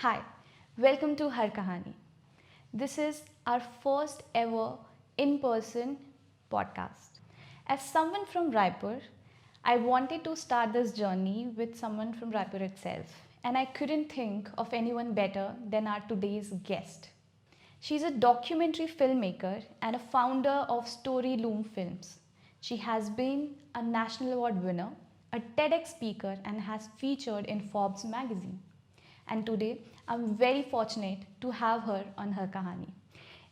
Hi, welcome to Har Kahani. This is our first ever in person podcast. As someone from Raipur, I wanted to start this journey with someone from Raipur itself, and I couldn't think of anyone better than our today's guest. She's a documentary filmmaker and a founder of Story Loom Films. She has been a national award winner, a TEDx speaker, and has featured in Forbes magazine. And today I'm very fortunate to have her on Har Kahani.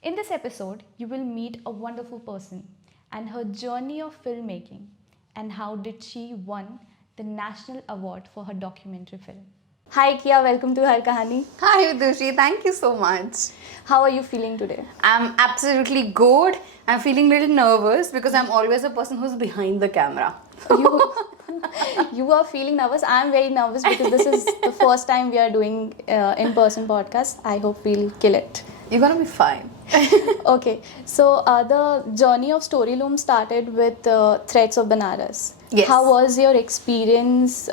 In this episode, you will meet a wonderful person and her journey of filmmaking and how did she won the national award for her documentary film. Hi Kia, welcome to Har Kahani. Hi Vidushi, thank you so much. How are you feeling today? I'm absolutely good. I'm feeling a little nervous because I'm always a person who's behind the camera. You are feeling nervous. I'm very nervous because this is the first time we are doing in-person podcast. I hope we'll kill it. You're gonna be fine. Okay, so the journey of Storyloom started with Threads of Banaras. Yes. How was your experience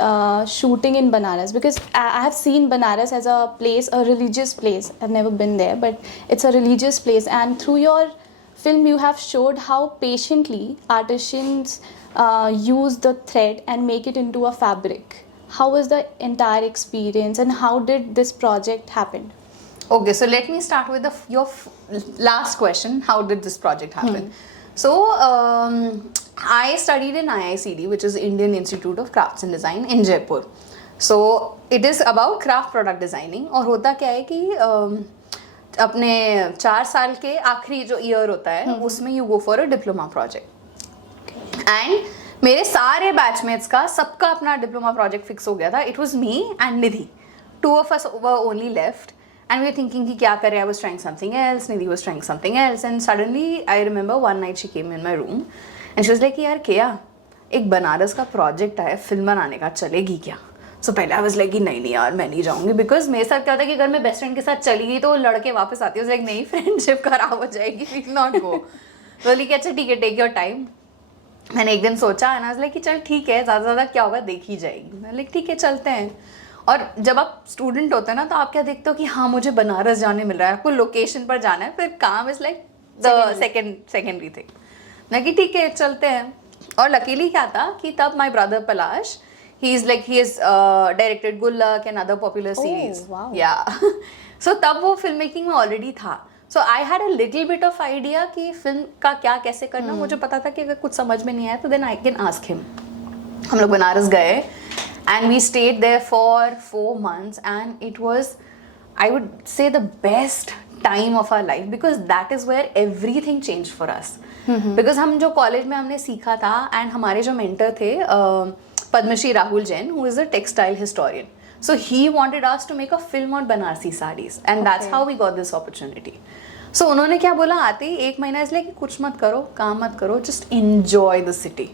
shooting in Banaras? Because I have seen Banaras as a place, a religious place. I've never been there, but it's a religious place. And through your film, you have showed how patiently artisans use the thread and make it into a fabric. How was the entire experience and how did this project happen? Okay, so let me start with your last question. How did this project happen? So, I studied in IICD, which is Indian Institute of Crafts and Design in Jaipur. So, it is about craft product designing. और होता क्या है कि अपने 4 साल के आखिरी जो ईयर होता है उसमें you go for a diploma project and मेरे सारे बैचमेट्स का सबका अपना डिप्लोमा प्रोजेक्ट फिक्स हो गया था. It was me and Nidhi. 2 of us were only left and we were thinking कि क्या करें. I was trying something else, Nidhi was trying something else, and suddenly I remember one night she came in my room and she was like यार क्या एक बनारस का project आया film बनाने का, चलेगी क्या? सो पहले आई वाज लाइक कि नहीं यार मैं नहीं जाऊंगी, बिकॉज मेरे साथ क्या होता है कि अगर मैं बेस्ट फ्रेंड के साथ चली गई तो लड़के वापस आती है, लाइक नहीं फ्रेंडशिप खराब हो जाएगी, वी विल नॉट गो. बोली कि अच्छा ठीक है, टेक योर टाइम. मैंने एक दिन सोचा एंड आई वाज लाइक कि चल ठीक है, ज़्यादा ज़्यादा क्या होगा देखी जाएगी. मैं लाइक ठीक है चलते हैं. और जब आप स्टूडेंट होते हैं ना तो आप क्या देखते हो कि हाँ मुझे बनारस जाने मिल रहा है, आपको लोकेशन पर जाना है, फिर काम is like the secondary thing. मैं कि ठीक है चलते हैं. और लकीली क्या था कि तब my brother Palash, he has directed Gullak and other popular series. Oh, wow. Yeah. So तब वो फिल्म मेकिंग में ऑलरेडी था. So I had a little bit of idea कि फिल्म का क्या कैसे करना. मुझे पता था कि अगर कुछ समझ में नहीं आया तो then I can ask him. हम लोग बनारस गए and we stayed there for 4 months and it was, I would say, the best time of our life because that is where everything changed for us. Because हम जो college में हमने सीखा था and हमारे जो मेंटर थे Padmashri Rahul Jain, who is a textile historian. So he wanted us to make a film on Banarsi sarees and that's how we got this opportunity. So उन्होंने क्या बोला आते ही 1 महीना इसलिए कि कुछ मत करो, काम मत करो, just enjoy the city.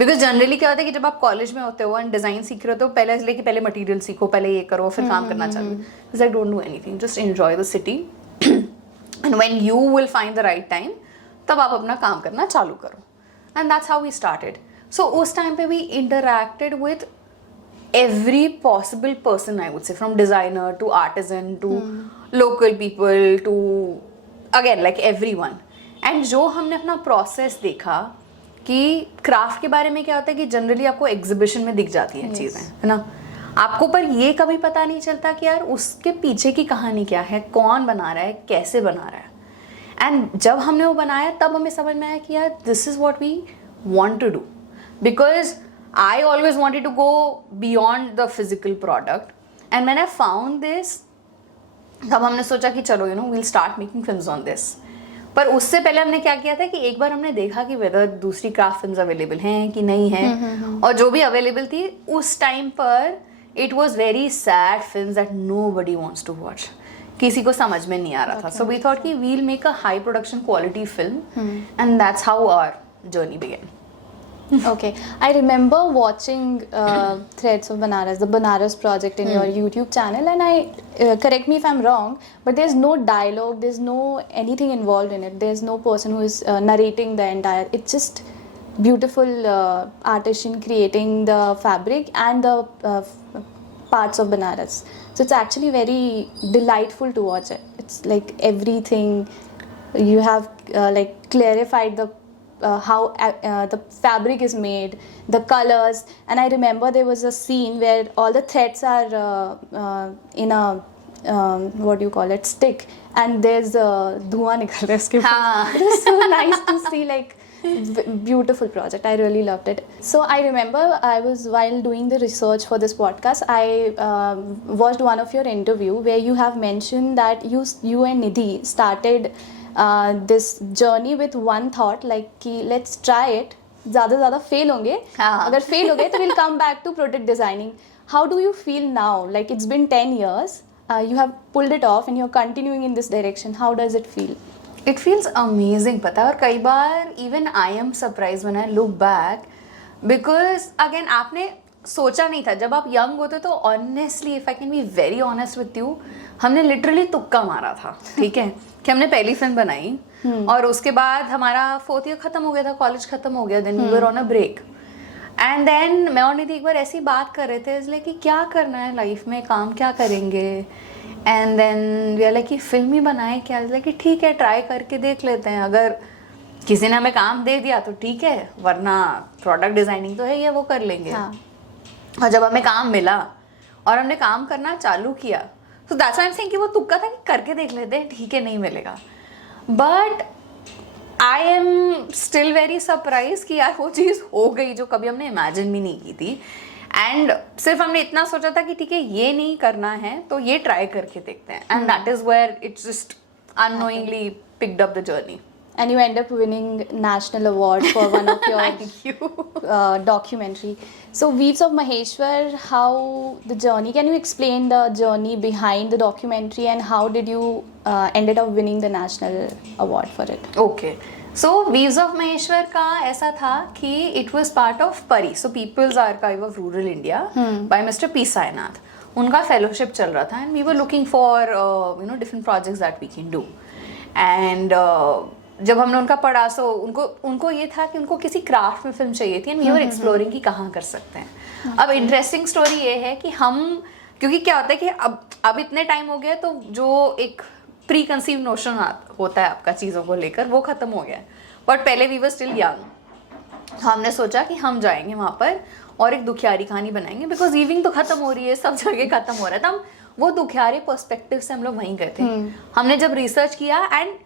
Because generally क्या होता है कि जब आप कॉलेज में होते हो एंड डिज़ाइन सीख रहे हो तो पहले इसलिए कि पहले मटेरियल सीखो, पहले ये करो, फिर काम करना चालू. Because I don't do anything, just enjoy the city. And when you will find the right time, तब आप अपना काम करना चालू करो. And that's how we started. So उस time पे we interacted with every possible person, I would say, from designer to artisan to local people to again like everyone. And जो हमने अपना process देखा कि क्राफ्ट के बारे में क्या होता है कि जनरली आपको एग्जीबिशन में दिख जाती हैं चीज़ें, है ना, आपको पर ये कभी पता नहीं चलता कि यार उसके पीछे की कहानी क्या है, कौन बना रहा है, कैसे बना रहा है. एंड जब हमने वो बनाया तब हमें समझ में आया कि यार this is what we want to do. Because I always wanted to go beyond the physical product and when I found this तब हमने सोचा कि चलो we'll start making films on this. पर उससे पहले हमने क्या किया था कि एक बार हमने देखा कि वेदर दूसरी क्राफ्ट फिल्म्स अवेलेबल हैं कि नहीं हैं, और जो भी अवेलेबल थी उस टाइम पर it was very sad films that nobody wants to watch. किसी को समझ में नहीं आ रहा था. सो वी थॉट कि we'll make a high production quality film and that's how our journey began. Okay, I remember watching Threads of Banaras, the Banaras project in your YouTube channel, and I correct me if I'm wrong, but there's no dialogue, there's no anything involved in it. There's no person who is narrating the entire. It's just beautiful artisan creating the fabric and the parts of Banaras. So it's actually very delightful to watch it. It's like everything you have like clarified the how the fabric is made, the colors. And I remember there was a scene where all the threads are in a what do you call it, stick, and there's धुआं निकल रहा है उसके ऊपर. It was so nice to see, like beautiful project. I really loved it. So I remember I was, while doing the research for this podcast, I watched one of your interview where you have mentioned that you and Nidhi started this journey with one thought, like कि let's try it. ज़्यादा fail होंगे, अगर fail हो गए तो we'll come back to product designing. How do you feel now? Like it's been 10 years. You have pulled it off and you're continuing in this direction. How does it feel? It feels amazing, पता है. और कई बार even I am surprised when I look back, because again आपने सोचा नहीं था. जब आप यंग होते तो honestly, if I can be very honest with you, हमने literally तुक्का मारा था, ठीक है, कि हमने पहली फिल्म बनाई और उसके बाद हमारा 4th ईयर खत्म हो गया था, कॉलेज खत्म हो गया, then we were on a break. And then मैं और निधि एक बार ऐसी बात कर रहे थे, इसलिए कि क्या करना है लाइफ में, काम क्या करेंगे. And then we are like कि फिल्म ही बनाए क्या. लाइक कि ठीक है, ट्राई करके देख लेते हैं. अगर किसी ने हमें काम दे दिया तो ठीक है, वरना प्रोडक्ट डिज़ाइनिंग तो है ये, वो कर लेंगे. और जब हमें काम मिला और हमने काम करना चालू किया, तो that's why I am saying कि वो तुक्का था कि करके देख लेते हैं, ठीक है नहीं मिलेगा. But I am still very surprise कि यार वो चीज़ हो गई जो कभी हमने इमेजिन भी नहीं की थी. एंड सिर्फ हमने इतना सोचा था कि ठीक है ये नहीं करना है तो ये ट्राई करके देखते हैं. And that is where it's just unknowingly picked up the journey. And you end up winning national award for one of your Thank you. documentary. So Weaves of Maheshwar, how the journey, can you explain the journey behind the documentary and how did you ended up winning the national award for it? Okay. So Weaves of Maheshwar का ऐसा था कि it was part of PARI, so People's Archive of Rural India, by Mr. P. Sainath. उनका fellowship चल रहा था and we were looking for different projects that we can do. And जब हमने उनका पढ़ा, सो उनको ये था कि उनको किसी क्राफ्ट में फिल्म चाहिए थी एंड वी वर एक्सप्लोरिंग कि कहाँ कर सकते हैं. अब इंटरेस्टिंग स्टोरी ये है कि हम, क्योंकि क्या होता है कि अब इतने टाइम हो गया तो जो एक प्री कंसीव नोशन होता है आपका चीज़ों को लेकर, वो ख़त्म हो गया. बट पहले वी वर स्टिल यंग. हमने सोचा कि हम जाएंगे वहाँ पर और एक दुखियारी कहानी बनाएंगे, बिकॉज वीविंग तो ख़त्म हो रही है, सब जगह ख़त्म हो रहा है. तो हम वो दुखियारी पर्सपेक्टिव से हम लोग वहीं गए थे. हमने जब रिसर्च किया and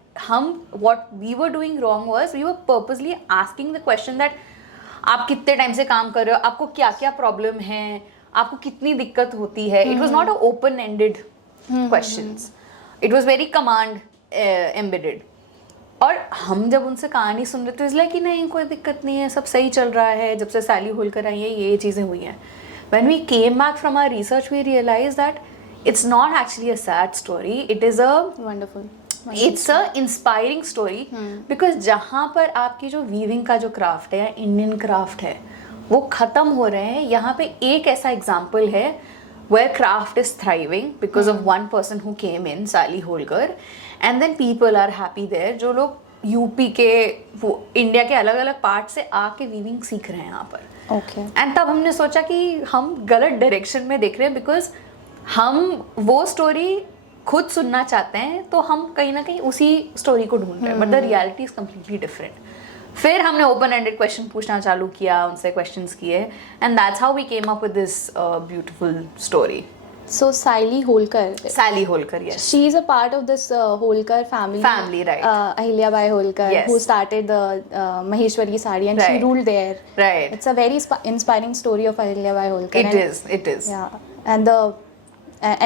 what we were doing wrong was we were purposely asking the question that आप कितने टाइम से काम कर रहे हो, आपको क्या क्या प्रॉब्लम है, आपको कितनी दिक्कत होती है. It was not a open-ended questions. It was very command embedded. और हम जब उनसे कहानी सुन रहे थे इसलिए कि नहीं कोई दिक्कत नहीं है, सब सही चल रहा है, जब से सैली होलकर आई है ये चीज़ें हुई हैं. When we came back from our research we realized that it's not actually a sad story. It is a Wonderful. It's a inspiring story. Because जहाँ पर आपकी जो वीविंग का जो क्राफ्ट है या इंडियन क्राफ्ट है वो ख़त्म हो रहे हैं, यहाँ पे एक ऐसा एग्जाम्पल है where craft is thriving because of one person who came in, Sally Holkar. And then people are happy there, जो लोग यूपी के, वो इंडिया के अलग अलग पार्ट से आके वीविंग सीख रहे हैं यहाँ पर. Okay. एंड तब हमने सोचा कि हम गलत डायरेक्शन में देख रहे हैं, बिकॉज हम वो स्टोरी खुद सुनना चाहते हैं तो हम कहीं ना कहीं उसी स्टोरी को ढूंढ रहे हैं, but the reality is completely different. फिर हमने ओपन एंडेड क्वेश्चन पूछना चालू किया, उनसे क्वेश्चंस किए, and that's how we came up with this beautiful story. So Sally Holkar. Sally Holkar, yes. She is a part of this Holkar family. Family, right. Ahilya Bai Holkar, Yes. who started the Maheshwari Sari, and she Right. ruled there. Right. It's a very inspiring story of Ahilya Bai Holkar. It is. Yeah, and the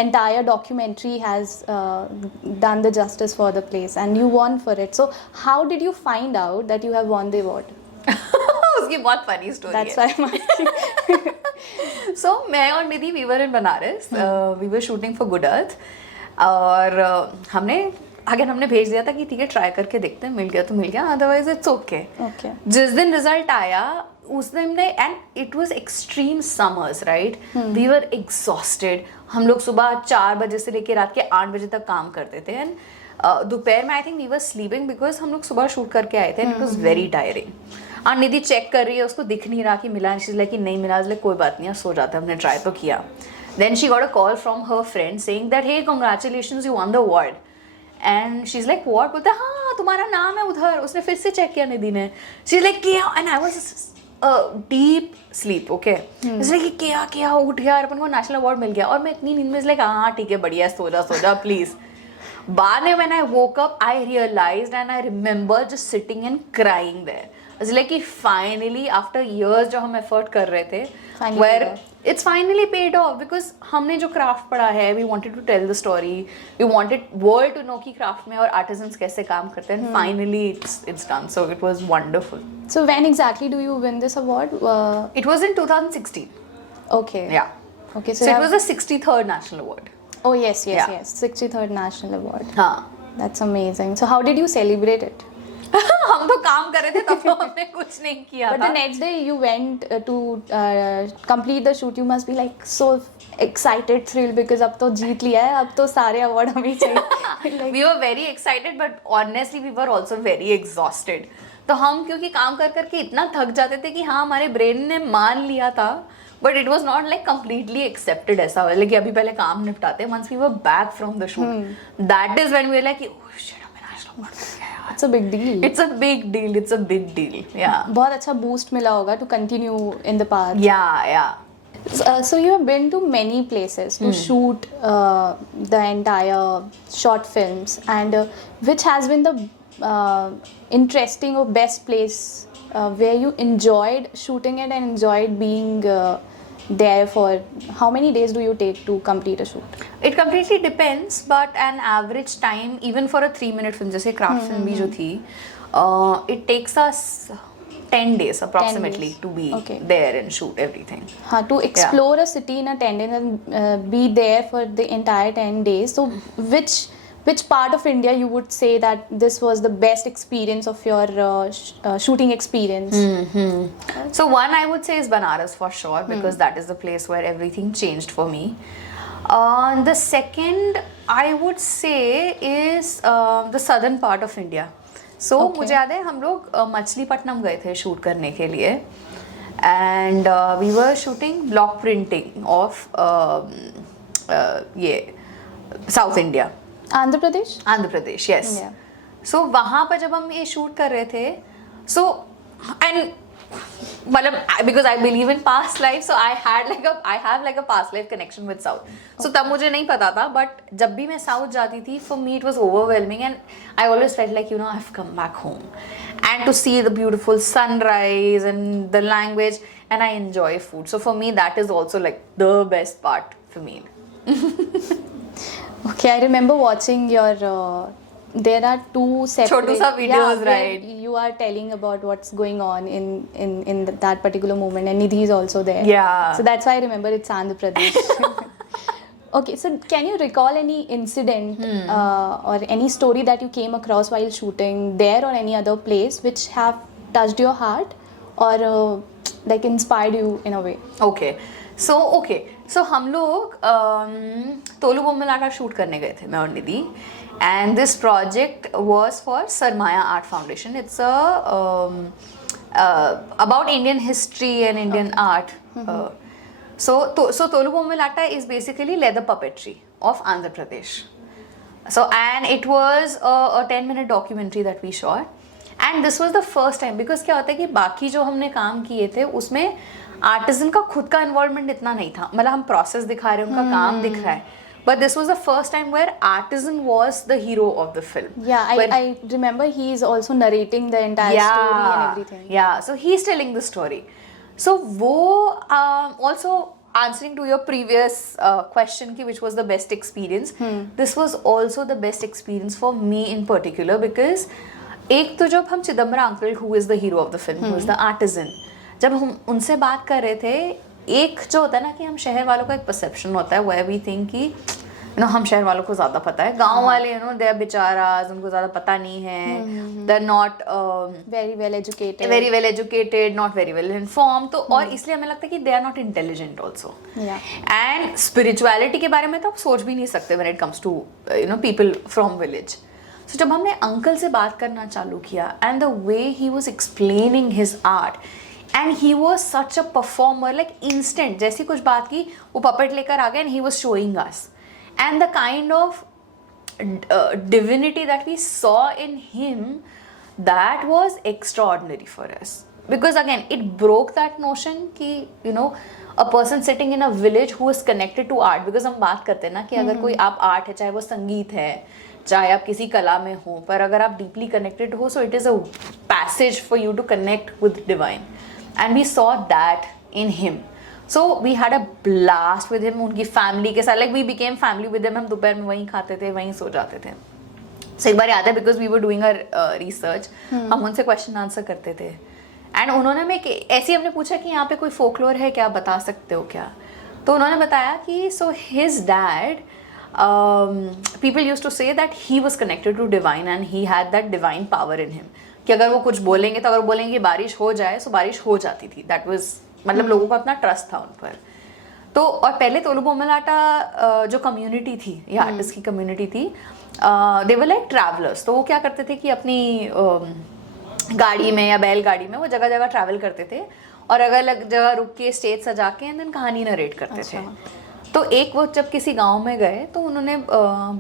entire documentary has done the justice for the place, and you won for it. So how did you find out that you have won the award? उसकी बहुत funny story है. That's why I'm asking. So मैं और Nidhi we were in Banaras, we were shooting for Good Earth, और हमने भेज दिया था कि ठीक है ट्राई करके देखते हैं, मिल गया तो मिल गया, अदरवाइज इट्स ओके. जिस दिन रिजल्ट आया उस दिन ने, and it was extreme summers, right, we were exhausted. हम लोग सुबह 4 बजे से लेकर रात के 8 बजे तक काम करते थे, एंड दोपहर में I think we were sleeping because हम लोग सुबह शूट करके आए थे, and it was very tiring. और निधि चेक कर रही है, उसको दिख नहीं रहा कि मिला, इसलिए कि नहीं मिला, इसलिए कोई बात नहीं, सो जाता है, हमने ट्राई तो किया. Then she got a call from her friend saying that, hey, congratulations, you won the award. And she's like, what? बोलता है, हाँ तुम्हारा नाम है उधर. उसने फिर से चेक किया निधि ने. She's like, क्या? And I was deep sleep, okay. She's like, क्या उठ गया और अपन को नेशनल अवार्ड मिल गया. और मैं इतनी नींद में like, हाँ ठीक है बढ़िया, सो जा please. बाद में when I woke up, I realized and I remember just sitting and crying there. It's like कि finally after years जो हम effort कर रहे थे, where it's finally paid off because हमने जो craft पढ़ा है, we wanted to tell the story, we wanted world to know कि craft में और artisans कैसे काम करते हैं, and finally it's done. So it was wonderful. So when exactly do you win this award? It was in 2016. Okay. Yeah. Okay. So it was the 63rd national award. Oh yes, Yeah. 63rd national award. हाँ. That's amazing. So how did you celebrate it? हम तो काम कर रहे थे तब तो हमने कुछ नहीं किया But था. the next day you went to complete the shoot. You must be like so excited, thrilled because अब तो जीत लिया है, अब तो सारे award हमें चाहिए. Like, We were very excited, but honestly we were also very exhausted. तो हम क्योंकि काम कर करके इतना थक जाते थे कि हाँ हमारे ब्रेन ने मान लिया था, but it was not like completely accepted ऐसा वाला कि अभी पहले काम निपटाते. Once we were back from the shoot, that is when we were like, oh shit, हमें national award मिल गया. it's a big deal. It's a big deal. It's a big deal. Yeah. बहुत अच्छा boost मिला होगा to continue in the path. Yeah. So you have been to many places to shoot the entire short films, and which has been the interesting or best place where you enjoyed shooting it and enjoyed being there for how many days do you take to complete a shoot? It completely depends, but an average time, even for a 3-minute film, जैसे craft film भी जो थी, it takes us 10 days approximately 10 days. to be Okay. there and shoot everything. To explore a city in a 10 days and be there for the entire 10 days. So which part of India you would say that this was the best experience of your shooting experience? So one I would say is Banaras for sure, because that is the place where everything changed for me. The second I would say is the southern part of India. So Okay. मुझे याद है हम लोग मछलीपट्टनम गए थे shoot करने के लिए, and we were shooting block printing of ये South India. Andhra Pradesh? Andhra Pradesh, yes. Yeah. So वहाँ पर जब हम ये शूट कर रहे थे, so and मतलब because I believe in past life, so I have like a past life connection with South. So तब मुझे नहीं पता था, but जब भी मैं South जाती थी, for me it was overwhelming, and I always felt like, you know, I've come back home, and to see the beautiful sunrise and the language, and I enjoy food. So for me that is also like the best part for me. Okay, I remember watching your. There are two separate. Chotu sa videos, where right? You are telling about what's going on in that particular moment, and Nidhi is also there. Yeah. So that's why I remember it's Andhra Pradesh. Okay, so can you recall any incident or any story that you came across while shooting there or any other place which have touched your heart or like inspired you in a way? Okay. So हम लोग तोलू बोम्बलाटा shoot करने गए थे मैं और निधि, and this project was for Sarmaya Art Foundation. It's about Indian history and Indian art. So Tolu Bombalatta is basically leather puppetry of Andhra Pradesh. So and it was a 10-minute documentary that we shot, and this was the first time, because क्या होता है कि बाकी जो हमने काम किए थे उसमें आर्टिजन का खुद का इन्वॉल्वमेंट इतना नहीं था, मतलब हम प्रोसेस दिखा रहे हैं, उनका काम दिख रहा है. But this was the first time where artisan was the hero of the film. Yeah, I remember he is also narrating the entire story and everything. Yeah, so he's telling the story. So wo also answering to your previous question ki which was the best experience, this was also the best experience for me in particular, because एक तो जब हम Chidambara uncle, who is the hero of the film, who is the artisan, जब हम उनसे बात कर रहे थे, एक जो होता है ना कि हम शहर वालों का एक परसेप्शन होता है where we think कि हम शहर वालों को ज़्यादा पता है, गांव वाले they are बेचारास, उनको ज़्यादा पता नहीं है, they're not very well educated, not very well informed, तो और इसलिए हमें लगता है कि they are not intelligent also. Yeah. And spirituality के बारे में तो आप सोच भी नहीं सकते when it comes to people from village. So जब हमने अंकल से बात करना चालू किया, and the way he was explaining his art, and he was such a performer, like instant, जैसी कुछ बात की वो पपेट लेकर आ गया and he was showing us. And the kind of divinity that we saw in him, that was extraordinary for us, because again it broke that notion कि you know a person sitting in a village who is connected to art, because हम बात करते हैं ना कि अगर कोई आप आर्ट है, चाहे वो संगीत है, चाहे आप किसी कला में हो, पर अगर आप डीपली कनेक्टेड हो, so it is a passage for you to connect with divine, and we saw that in him. So we had a blast with him. उनकी फैमिली के साथ, like we became family with him. हम दोपहर में वहीं खाते थे, वहीं सो जाते थे. सो एक बार याद है, because we were doing a research, हम उनसे क्वेश्चन आंसर करते थे, एंड उन्होंने हमें ऐसे ही हमने पूछा कि यहाँ पे कोई फोकलोर है क्या, बता सकते हो क्या. तो उन्होंने बताया कि so his dad, people used to say that he was connected to divine and he had that divine power in him, कि अगर वो कुछ बोलेंगे तो अगर बोलेंगे बारिश हो जाए, सो बारिश हो जाती थी. दैट वाज, मतलब लोगों का अपना ट्रस्ट था उन पर. तो और पहले तोलू बोमलाटा जो कम्युनिटी थी, या आर्टिस्ट की कम्युनिटी थी, दे वर लाइक ट्रैवलर्स. तो वो क्या करते थे कि अपनी गाड़ी में या बैलगाड़ी में वो जगह जगह ट्रैवल करते थे और अलग अलग जगह रुक के स्टेज सजा के एंड देन कहानी नरेट करते थे. तो एक वो जब किसी गांव में गए तो उन्होंने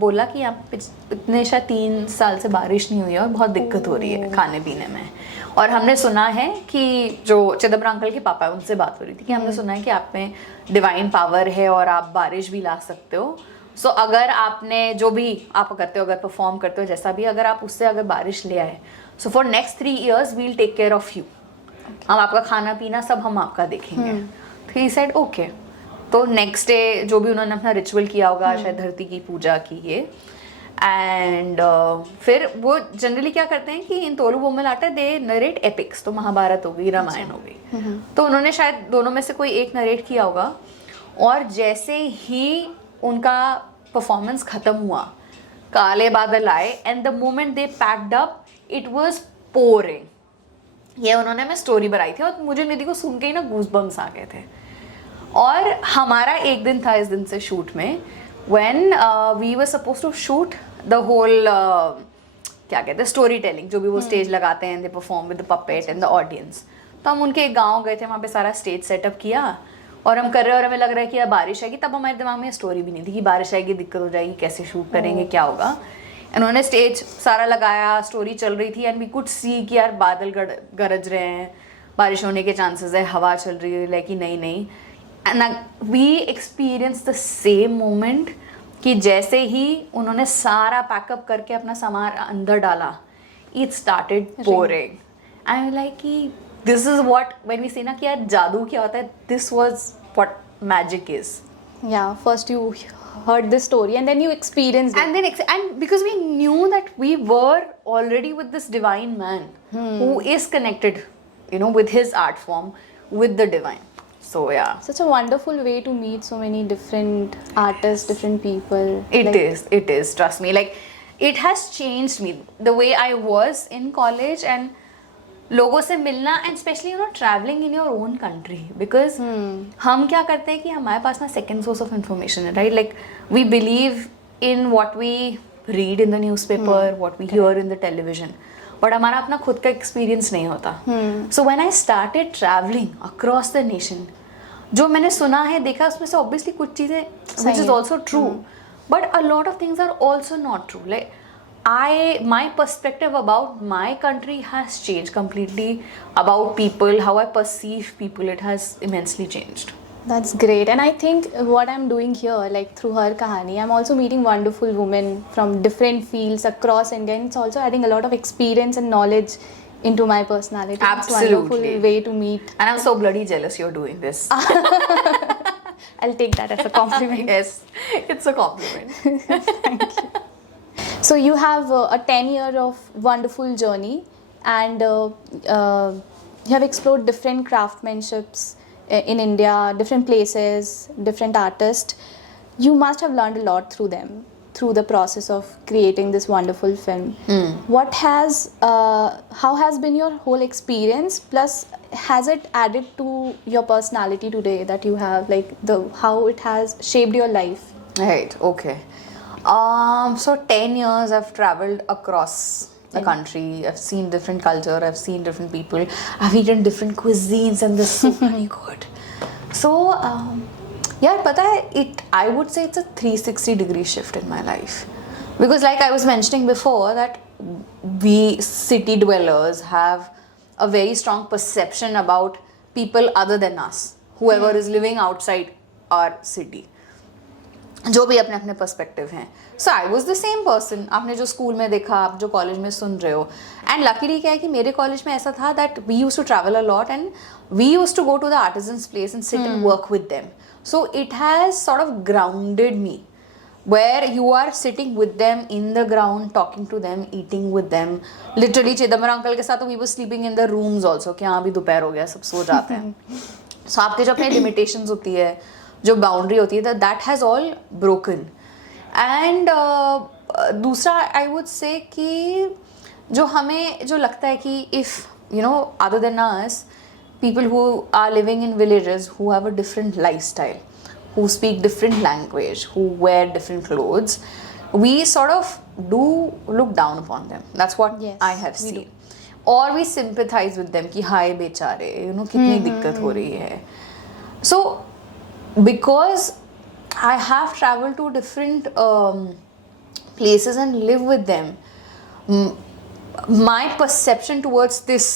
बोला कि यहाँ इतने शायद 3 साल से बारिश नहीं हुई है और बहुत दिक्कत हो रही है खाने पीने में. और हमने सुना है कि जो चिदम्बरम अंकल के पापा है, उनसे बात हो रही थी कि हमने सुना है कि आप में डिवाइन पावर है और आप बारिश भी ला सकते हो. सो अगर आपने जो भी आप करते हो, अगर परफॉर्म करते हो जैसा भी, अगर आप उससे अगर बारिश ले आए, so for next 3 years we'll take care of you. हम आपका खाना पीना सब हम आपका देखेंगे. तो ही सेड ओके. तो नेक्स्ट डे जो भी उन्होंने अपना रिचुअल किया होगा, शायद धरती की पूजा की है, एंड फिर वो जनरली क्या करते हैं कि इन तोलू बोमलाटा दे नरेट एपिक्स. तो महाभारत हो गई, रामायण हो गई, तो उन्होंने शायद दोनों में से कोई एक नरेट किया होगा. और जैसे ही उनका परफॉर्मेंस खत्म हुआ, काले बादल आए and the moment they packed up it was pouring. ये उन्होंने मैं स्टोरी बनाई थी और मुझे निधि को सुन के ही ना गूज़बम्स आ गए थे. और हमारा एक दिन था इस दिन से शूट में, when we were suppose to shoot the whole क्या कहते हैं स्टोरी टेलिंग, जो भी वो स्टेज लगाते हैं, they perform with the puppet and the audience. तो हम उनके एक गाँव गए थे, वहाँ पे सारा स्टेज सेटअप किया और हम कर रहे हैं और हमें लग रहा है कि यार बारिश आएगी. तब हमारे दिमाग में स्टोरी भी नहीं थी कि बारिश आएगी, दिक्कत हो जाएगी, कैसे शूट करेंगे, क्या होगा. उन्होंने स्टेज सारा लगाया, स्टोरी चल रही थी एंड वी कुड सी कि यार बादल गरज रहे हैं, बारिश होने के चांसेस है, हवा चल रही है, लेकिन नहीं. And we experience the same moment कि जैसे ही उन्होंने सारा पैकअप करके अपना सामान अंदर डाला, it started pouring. I am like कि this is what when we say ना कि यार जादू क्या होता है, this was what magic is. Yeah, first you heard this story and then you experienced it. And then and because we knew that we were already with this divine man who is connected, you know, with his art form, with the divine. So yeah, Such a wonderful way to meet so many different artists, different people. it is, trust me, like it has changed me the way I was in college and लोगों से मिलना, and specially you know travelling in your own country, because हम क्या करते हैं कि हमारे पास ना सेकेंड सोर्स ऑफ इंफॉर्मेशन है, right. Like we believe in what we read in the newspaper, what we hear in the television, but हमारा अपना खुद का एक्सपीरियंस नहीं होता. So when I started travelling across the nation, जो मैंने सुना है, देखा, उसमें से ऑब्वियसली कुछ चीज़ें which is also true, but a lot of things are also not true. Like my perspective about my country has changed completely, about people, how I perceive people, it has immensely changed. That's great. And I think what I'm doing here, like through Har Kahani, I'm also meeting wonderful women from different fields across India, and it's also adding a lot of experience and knowledge into my personality. Absolutely. It's a wonderful way to meet. And I'm so bloody jealous you're doing this. I'll take that as a compliment. Yes, it's a compliment. Thank you. So you have a 10-year of wonderful journey, and you have explored different craftsmanships in India, different places, different artists. You must have learned a lot through them, through the process of creating this wonderful film. How has been your whole experience? Plus, has it added to your personality today that you have, like how it has shaped your life? Right. Okay. So 10 years I've traveled across the country. I've seen different culture. I've seen different people. I've eaten different cuisines, and they're so very good. So, yeah, pata hai, I would say it's a 360-degree shift in my life. Because like I was mentioning before, that we city dwellers have a very strong perception about people other than us. Whoever is living outside our city. जो भी अपने अपने perspective हैं. So I was the same person. आपने जो school में देखा, आप जो कॉलेज में सुन रहे हो. एंड लकीली क्या है कि मेरे कॉलेज में ऐसा था that we use to travel a lot and we use to go to the artisans place and sit and work with them. So it has sort of grounded me, where you are sitting with them in the ground, talking to them, eating with them. Literally Chidambaram uncle के साथ तो we were sleeping in the rooms also, कि हाँ अभी दोपहर हो गया, सब सो जाते हैं. So आपके जो अपने limitations होती है, जो boundary होती है, that has all broken. And दूसरा I would say कि जो हमें जो लगता है कि if you know other than us, people who are living in villages who have a different lifestyle, who speak different language, who wear different clothes, we sort of do look down upon them. That's what Yes, I have we seen. Or we sympathize with them कि हाय बेचारे, you know कितनी दिक्कत हो रही है. So because I have traveled to different places and live with them, my perception towards this,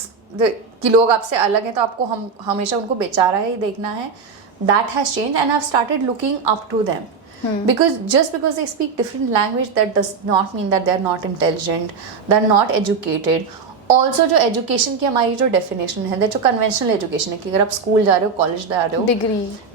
कि लोग आपसे अलग हैं तो आपको हम हमेशा उनको बेचारा ही देखना है, that has changed, and I've started looking up to them. Because just because they speak different language, that does not mean that they're not intelligent, they're not educated. Also जो education की हमारी जो definition है, जो conventional education है कि अगर आप school जा रहे हो, college जा रहे हो,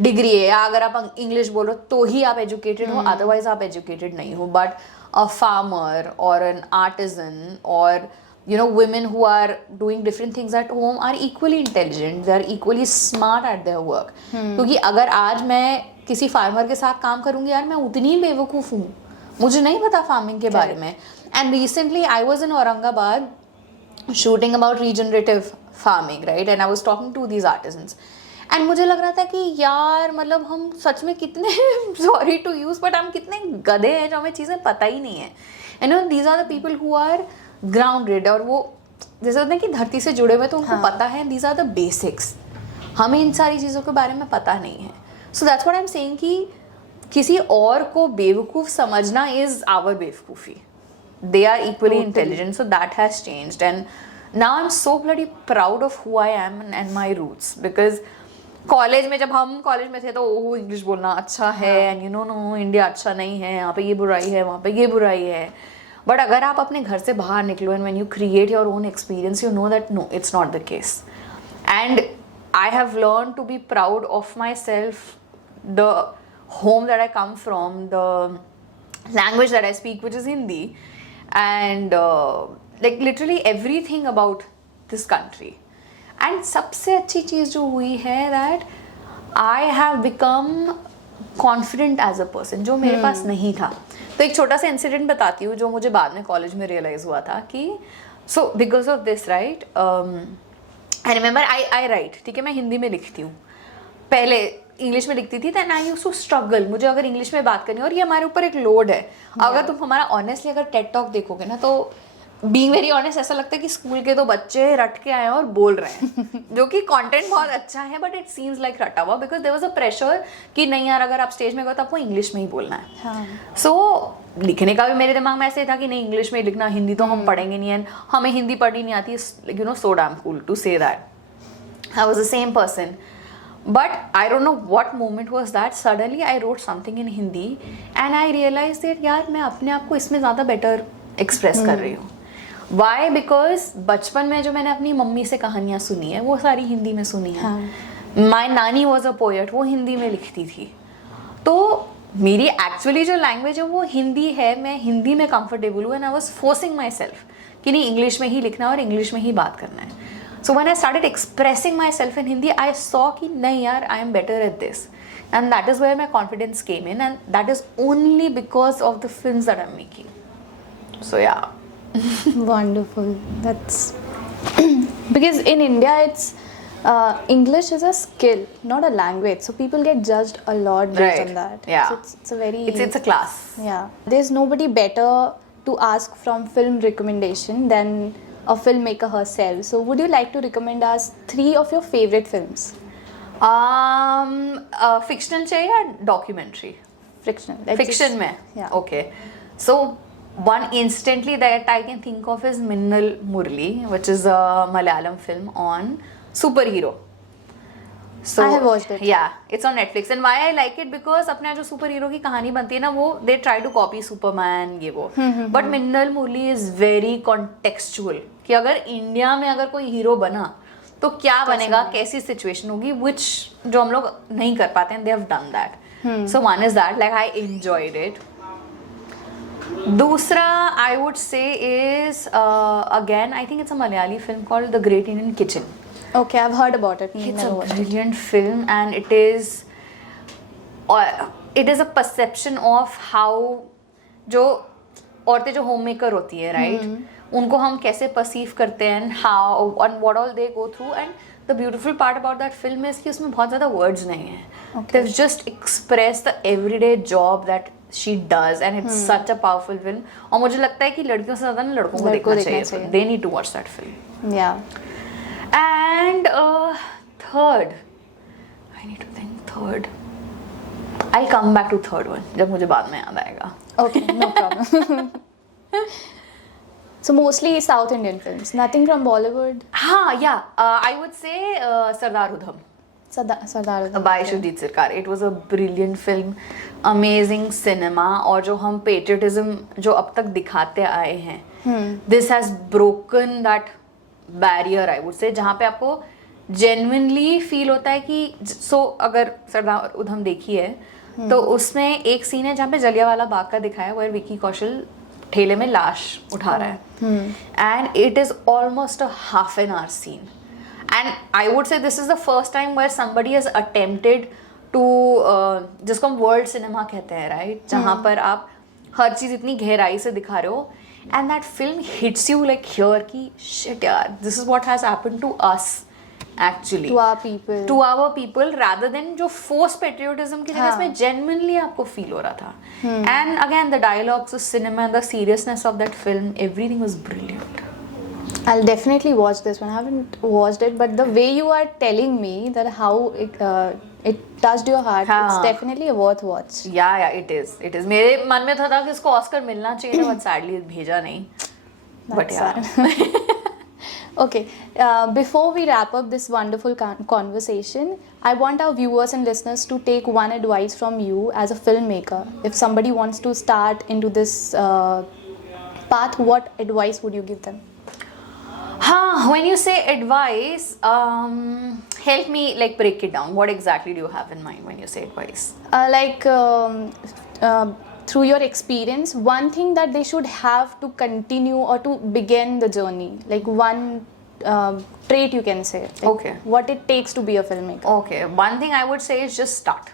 degree है, या अगर आप English बोल रहे हो तो ही आप educated हो, otherwise आप educated नहीं हो. But a farmer or an artisan or you know women who are doing different things at home are equally intelligent, they are equally smart at their work. क्योंकि अगर आज मैं किसी फार्मर के साथ काम करूंगी, यार मैं उतनी बेवकूफ़ हूँ, मुझे नहीं पता फार्मिंग के बारे में. And recently I was in Aurangabad shooting about regenerative farming, right, and I was talking to these artisans. एंड मुझे लग रहा था कि यार मतलब हम सच में कितने सॉरी टू यूज़ बट हम कितने गधे हैं जो हमें चीज़ें पता ही नहीं है. And no these are the people who are grounded, और वो जैसे होते हैं कि धरती से जुड़े हुए तो उनको पता है दीज आर द बेसिक्स. हमें इन सारी चीज़ों के बारे में पता नहीं है. So that's what I am saying कि किसी और को बेवकूफ़ समझना इज़ आवर बेवकूफ़ी. They are equally intelligent, so that has changed. And now I am so bloody proud of who I am and my roots. Because college में जब हम कॉलेज में थे तो वो इंग्लिश बोलना अच्छा है, एंड यू नो इंडिया अच्छा नहीं है, यहाँ पे ये बुराई है, वहाँ पे ये बुराई है. बट अगर आप अपने घर से बाहर निकलो and when you create your own experience, you know that no, it's not the case. And I have learn to be proud of my self, the home that I come from, the language that I speak which is Hindi, and like literally everything about this country. And सबसे अच्छी चीज़ जो हुई है that I have become confident as a person, जो मेरे पास नहीं था. तो एक छोटा सा इंसिडेंट बताती हूँ जो मुझे बाद में कॉलेज में रियलाइज़ हुआ था कि so because of this, right, I remember I right, ठीक है, मैं हिंदी में लिखती हूँ, पहले इंग्लिश में लिखती थी. Then I used to struggle, मुझे अगर इंग्लिश में बात करनी है, और ये हमारे ऊपर एक लोड है. अगर तुम हमारा ऑनेस्टली अगर टेड टॉक देखोगे ना, तो बीइंग वेरी ऑनेस्ट ऐसा लगता है कि स्कूल के तो बच्चे रट के आए हैं और बोल रहे हैं जो कि कंटेंट बहुत अच्छा है, बट इट सीम्स लाइक रटा हुआ, because there was a pressure कि नहीं यार अगर आप स्टेज में गए तो आपको इंग्लिश में ही बोलना है. सो लिखने का भी मेरे दिमाग में ऐसे था कि नहीं इंग्लिश में लिखना, हिंदी तो हम पढ़ेंगे नहीं, एंड हमें हिंदी पढ़नी नहीं आती, you know, so damn cool to say that. I was the same person. But I don't know what moment was that. Suddenly I wrote something in Hindi and I realized that यार मैं अपने आप को इसमें ज़्यादा better express कर रही हूँ. Why? Because बचपन में जो मैंने अपनी मम्मी से कहानियाँ सुनी है वो सारी हिंदी में सुनी है. My नानी was a poet, वो हिंदी में लिखती थी. तो मेरी एक्चुअली जो लैंग्वेज है वो हिंदी है, मैं हिंदी में कंफर्टेबल हूँ, and I was forcing my self कि नहीं इंग्लिश में ही लिखना और इंग्लिश में ही बात करना है. So when I started expressing myself in Hindi, I saw कि नहीं यार I am better at this, and that is where my confidence came in, and that is only because of the films that I'm making. So yeah. Wonderful. That's because in India it's English is a skill, not a language. So people get judged a lot based on that. Yeah. So it's a very It's a class. Yeah. There's nobody better to ask from film recommendation than a filmmaker herself. So would you like to recommend us 3 of your favorite films? Fictional चाहिए या documentary? Fictional. Fiction में? Yeah. Okay. So one instantly that I can think of is Minnal Murli, which is a Malayalam film on superhero. So I have watched it. Yeah, it's on Netflix. And why I like it because अपने जो super hero की कहानी बनती है ना, वो they try to copy Superman ये वो. But Minnal Murli is very contextual. कि अगर इंडिया में अगर कोई हीरो बना तो क्या बनेगा, कैसी सिचुएशन होगी, which जो हम लोग नहीं कर पाते हैं, they have done that. So one is that, like I enjoyed it. दूसरा I would say is again I think it's a Malayali film called The Great Indian Kitchen. Okay, I've heard about it. It's Never a watched it. brilliant film and it is a perception of how जो औरतें जो homemaker होती है, right? उनको हम कैसे perceive करते हैं and how and what all they go through. And the beautiful part about that film is कि उसमें बहुत ज़्यादा words नहीं हैं. Okay. They've just expressed the everyday job that she does and it's such a powerful film. और मुझे लगता है कि लड़कियों से ज़्यादा ना लड़कों को देखना चाहिए. They need to watch that film. Yeah. And third, I need to think third. I'll come back to third one जब मुझे बाद में याद आएगा. Okay, no problem. So mostly South Indian films, nothing from Bollywood. हाँ, yeah. I would say Sardar Udham Sardar Udham. by Shivjit Sircar. It was a brilliant film, amazing cinema और जो हम patriotism जो अब तक दिखाते आए हैं, this has broken that barrier I would say, जहाँ पे आपको genuinely feel होता है कि अगर सरदार उधम देखी है तो उसमें एक सीन है जहाँ पे जलियांवाला बाग का दिखाया है, where विकी कौशल ठेले में लाश उठा रहा है, and it is almost a half an hour scene. And I would say this is the first time where somebody has attempted to जिसको हम वर्ल्ड सिनेमा कहते हैं, राइट, जहाँ पर आप हर चीज़ इतनी गहराई से दिखा रहे हो, and that film hits you like here कि shit यार, this is what has happened to us actually, to our people rather than जो forced patriotism की जगह इसमें genuinely आपको feel हो रहा था. And again the dialogues, the cinema and the seriousness of that film, everything was brilliant. I'll definitely watch this one. I haven't watched it, but the way you are telling me that how it touched your heart, it's definitely a worth watch. Yeah, it is. मेरे मन में था कि इसको Oscar मिलना चाहिए था, but sadly भेजा नहीं. But yeah. Okay, before we wrap up this wonderful conversation, I want our viewers and listeners to take one advice from you as a filmmaker. If somebody wants to start into this path, what advice would you give them? When you say advice, help me like break it down. What exactly do you have in mind when you say advice? Through your experience, one thing that they should have to continue or to begin the journey, like one trait you can say, like Okay. what it takes to be a filmmaker. Okay, one thing I would say is just start.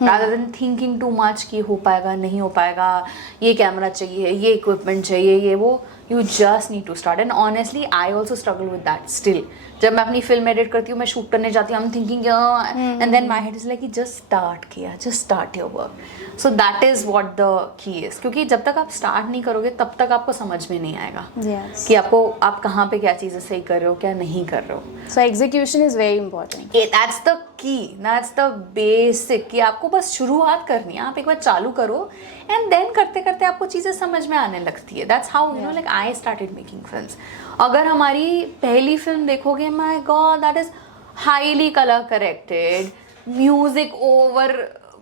Rather than thinking too much कि हो पाएगा नहीं हो पाएगा, ये camera चाहिए, ये equipment चाहिए, ये वो, you just need to start. And honestly, I also struggle with that still. जब मैं अपनी फिल्म एडिट करती हूँ, मैं शूट करने जाती हूँ, I'm thinking and then my head is like just start किया, just start your work. So that is what the key is. क्योंकि जब तक आप start नहीं करोगे तब तक आपको समझ में नहीं आएगा Yes. कि आप कहाँ पे क्या चीज़ें सही कर रहे हो, क्या नहीं कर रहे हो. So execution is very important. That's the key, that's the basic. कि आपको बस शुरुआत करनी है, आप एक बार चालू करो and then करते करते आपको चीज़ें समझ में आने लगती है. That's how you know like I started making films. अगर हमारी पहली फिल्म देखोगे, my God, that is highly color corrected, music over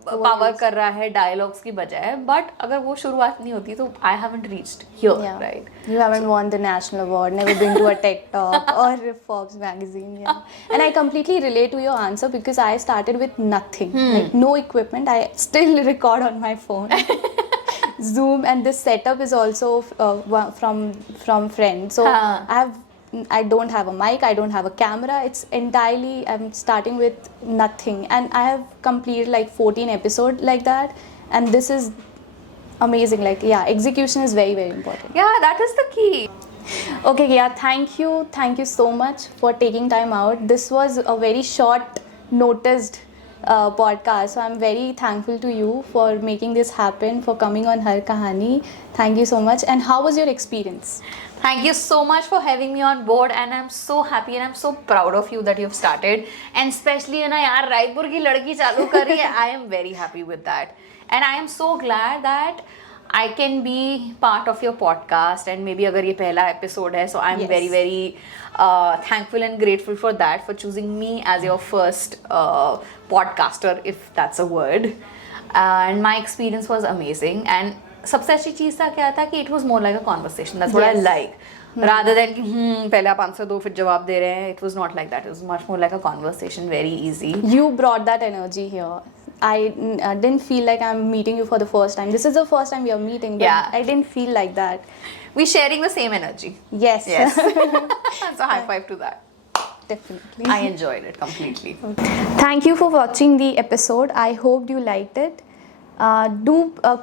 power कर रहा है डायलॉग्स की बजाय, बट अगर वो शुरुआत नहीं होती तो I haven't reached here, right? You haven't won the national award, never been to a TED Talk or Forbes magazine. Yeah. And I completely relate to your answer because I started with nothing, like no equipment. I still record on my phone. Zoom, and this setup is also from friends. So I don't have a mic, I don't have a camera. It's entirely, I'm starting with nothing, and I have completed like 14 episodes like that, and this is amazing. Like, yeah, execution is very, very important. Yeah, that is the key. Okay, yeah, thank you so much for taking time out. This was a very short noticed podcast. So I'm very thankful to you for making this happen, for coming on Har Kahani. Thank you so much. And how was your experience? Thank you so much for having me on board, and I'm so happy and I'm so proud of you that you've started, and especially ना यार रायपुर की लड़की चालू कर रही है. I am very happy with that, and I am so glad that I can be part of your podcast, and maybe अगर ये पहला episode है, so I'm Yes. very thankful and grateful for that, for choosing me as your first podcaster, if that's a word. And my experience was amazing, and सबसे अच्छी चीज़ था क्या था कि it was more like a conversation. That's what I Yes. like. Rather than कि पहले आप answer दो फिर जवाब दे रहे हैं. It was not like that. It was much more like a conversation, very easy. You brought that energy here. I didn't feel like I'm meeting you for the first time. This is the first time we are meeting, but Yeah. I didn't feel like that. We sharing the same energy. Yes. Yes. So high five to that. Definitely. I enjoyed it completely. Thank you for watching the episode. I hope you liked it. Do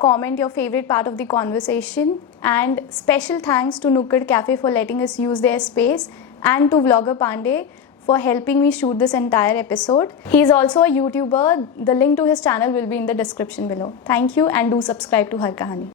comment your favorite part of the conversation, and special thanks to Nukkad Cafe for letting us use their space, and to Vlogger Pandey for helping me shoot this entire episode. He is also a YouTuber. The link to his channel will be in the description below. Thank you, and do subscribe to Har Kahani.